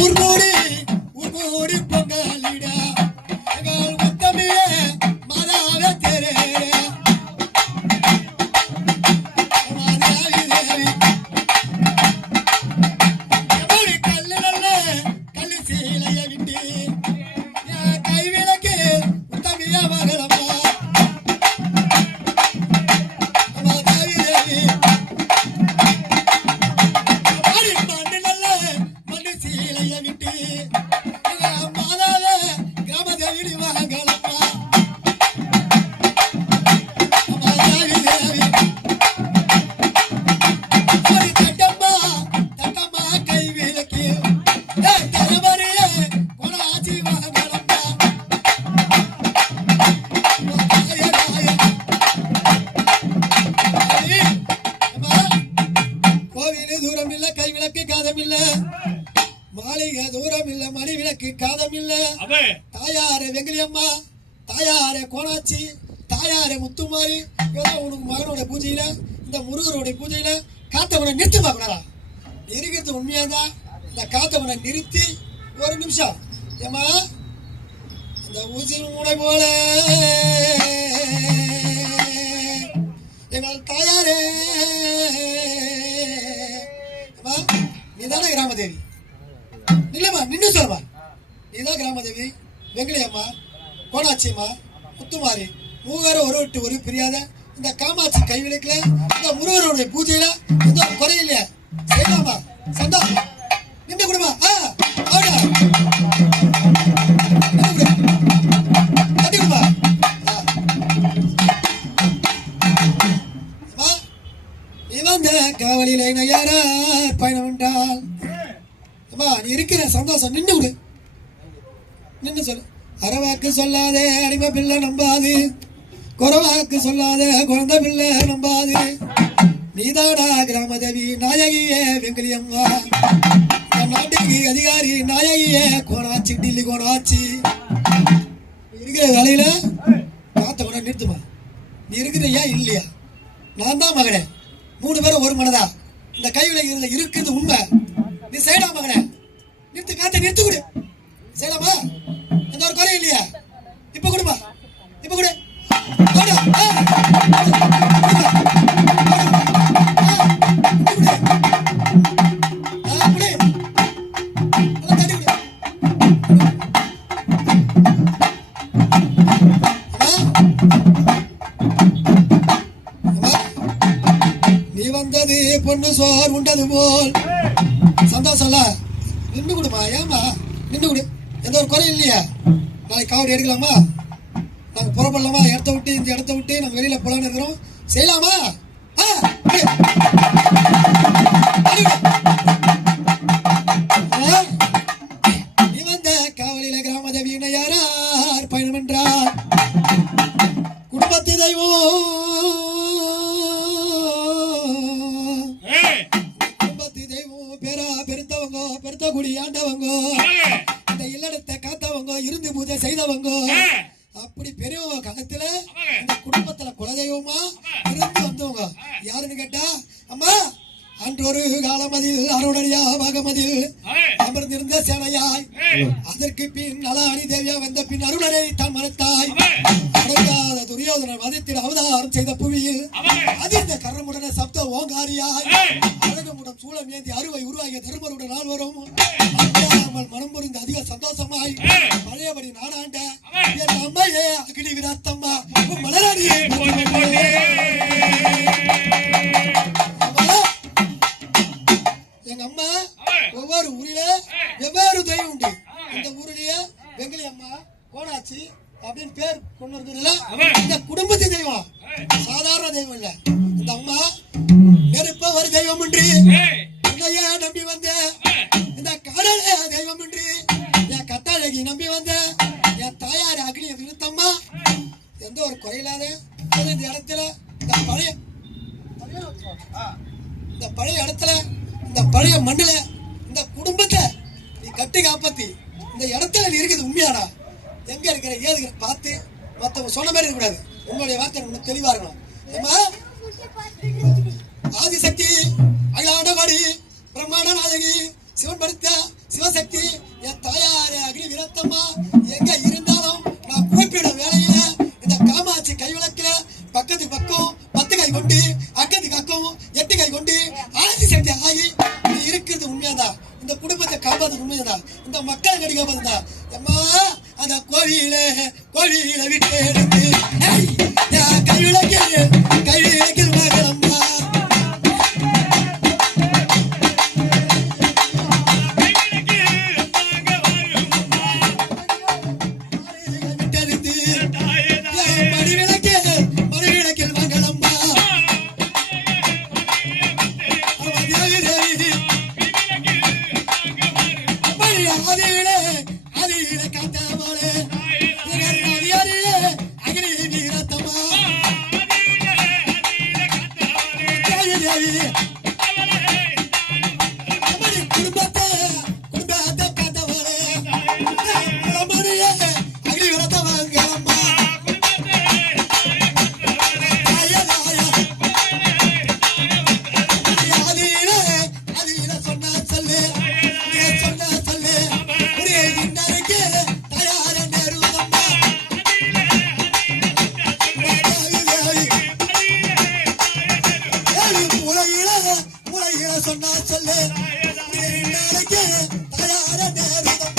ஊர்கோடி பொங்கலிடா எங்கள் முத்தமிழே மாதாவே தேரேரே கல்லு நல்ல கல்லு சீலைய விட்டு கை விளக்கு முத்தமிழ மகளம்மா மாளிகை தூரம் இல்ல மணி விளக்கு காதம் இல்ல தாயாரே வெங்கலியம்மா தாயாரே கோணாச்சி தாயாரே முத்துமாரி உனக்கு மகனோட பூஜையில இந்த முருகரோட பூஜையில காத்தவனை நிறுத்தி பார்க்கணா இருக்கிறது உண்மையாதான் இந்த காத்தவனை நிறுத்தி ஒரு நிமிஷம் ஏமா இந்த ஊசி மூளை போல எங்கள் தாயாரே நீதான கிராமதேவி இல்லம்மா நின்று சொல்லுமா நீதான் கிராமதேவி வெங்கலியம்மா கோணாட்சியம்மா முத்துமாரி மூவரும் ஒரு விட்டு ஒரு பிரியாத இந்த காமாட்சி கைவிளக்குல இந்த முருகருடைய பூஜையில எந்த குறையில்லையா சரிதாமா சந்தோஷம் நின்று கொடுமா இவந்த காவலிலை நையாரா பயணம் என்றால் நீ இருக்கிற சந்தோஷம் நின்று விடு நின்று சொல்லு அறவாக்கு சொல்லாதே அடிமை பிள்ளை நம்பாது குறவாக்கு சொல்லாத குழந்தை பிள்ளை நம்பாது நீதாடா கிராமதேவி நாயகியே வெங்கலியம்மா நாட்டுக்கு அதிகாரி நாயகியே கோணாச்சி டில்லி கோணாச்சி இருக்கிற வேலையில காத்தவன நிறுத்துமா நீ இருக்கிற ஏன் இல்லையா நான் தான் மகனே 3 பேரும் ஒரு மனதா இந்த கைவில இருக்குது உண்மை நீ செய்யடா மகனே நிறுத்து காத்த நிறுத்து கொடு செய்யலாமா எந்த ஒரு குறை இல்லையா இப்ப கொடுமா இப்ப கொடு நீ வந்தது பொண்ணு சோர் உண்டது போல் சந்தோஷம்ல நின்று கொடுமா ஏமா நின்று கொடு எந்த ஒரு குறை இல்லையா நாளைக்கு காவடி எடுக்கலாமா நாங்க புறப்படலாமா இடத்த விட்டு இந்த இடத்த விட்டு நாங்க வெளியில போலான்னு இருக்கிறோம் செய்யலாமா நீ வந்த காவலியில கிராமதேவி யாரார் பயணம் என்றார் குடும்பத்து தெய்வம் பெருத்த குடி ஆண்டவங்க இந்த இல்லடத்தை காத்தவங்க இருந்து பூஜை செய்தவங்க அப்படி பெரியவங்க காலத்துல இந்த குடும்பத்துல குலதெய்வமா இருந்து வந்தவங்க யாருன்னு கேட்டா அம்மா அன்றொரு காலமதில் அருணடியா மகமதில் அமர்ந்திருந்த சேனையாய் அதற்கு பின் நலாணி தேவியா வந்த பின் அருணனை தான் மறத்தாய் அடங்காத துரியோதன மதத்தின் அவதாரம் செய்த புவியில் அதிர்ந்த கரமுடன சப்த ஓங்காரியாய் அழகமுடன் சூளம் ஏந்தி அறுவை உருவாகிய தருமருடன் நாள் வரும் மனம் புரிந்து அதிக சந்தோஷமாய் பழையபடி நாடாண்ட என் அம்மையே அகிலி விராத்தம்மா மலராடியே எங்க அம்மா ஒவ்வொரு ஊரில வெவ்வேறு தெய்வம் உண்டு இந்த ஊரிலேயே வெங்கலி அம்மா கோணாச்சி அப்படின்னு பேர் கொண்டு இருக்கிறதுல இந்த குடும்பத்து தெய்வம் சாதாரண தெய்வம் இல்ல இந்த அம்மா நெருப்ப ஒரு தெய்வம் உண்டு என்னைய நம்பி வந்த இந்த கடலை தெய்வம் உண்டு என் கத்தாழகி நம்பி வந்த என் தாயார் அக்னிய விருத்தம்மா எந்த ஒரு குறையில்லாத இந்த இடத்துல இந்த பழைய இடத்துல இந்த பழைய மண்ணுல இந்த குடும்பத்தை நீ கட்டி காப்பாத்தி இந்த இடத்துல நீ இருக்குது உண்மையாடா எங்க இருக்கிற ஏது பார்த்து மத்தவங்க சொன்ன மாதிரி இருக்கக்கூடாது உங்களுடைய வார்த்தை உனக்கு தெளிவா இருக்கணும் ஆதிசக்தி அகிலாண்ட கோடி பிரம்மாண்ட நாயகி சிவன் படுத்த சிவசக்தி என் தாயாரே அக்னி விரத்தம்மா எங்க இருந்தாலும் நான் கூப்பிட வேலையில இந்த காமாட்சி கைவிளக்குல பக்கத்து பக்கம் 10 கை கொண்டு அக்கத்துக்கு அக்கம் 8 கை கொண்டு ஆட்சி செஞ்ச ஆகி நீ இருக்கிறது உண்மையாதான் இந்த குடும்பத்தை காப்பாது உண்மையாதான் இந்த மக்களை கடி காப்பாதுதான் அம்மா அந்த கோவில விட்டு எடுத்து கைவிளக்கில் மகளம்மா சொன்னா சொல்லு நாளைக்கு தயார நேரம்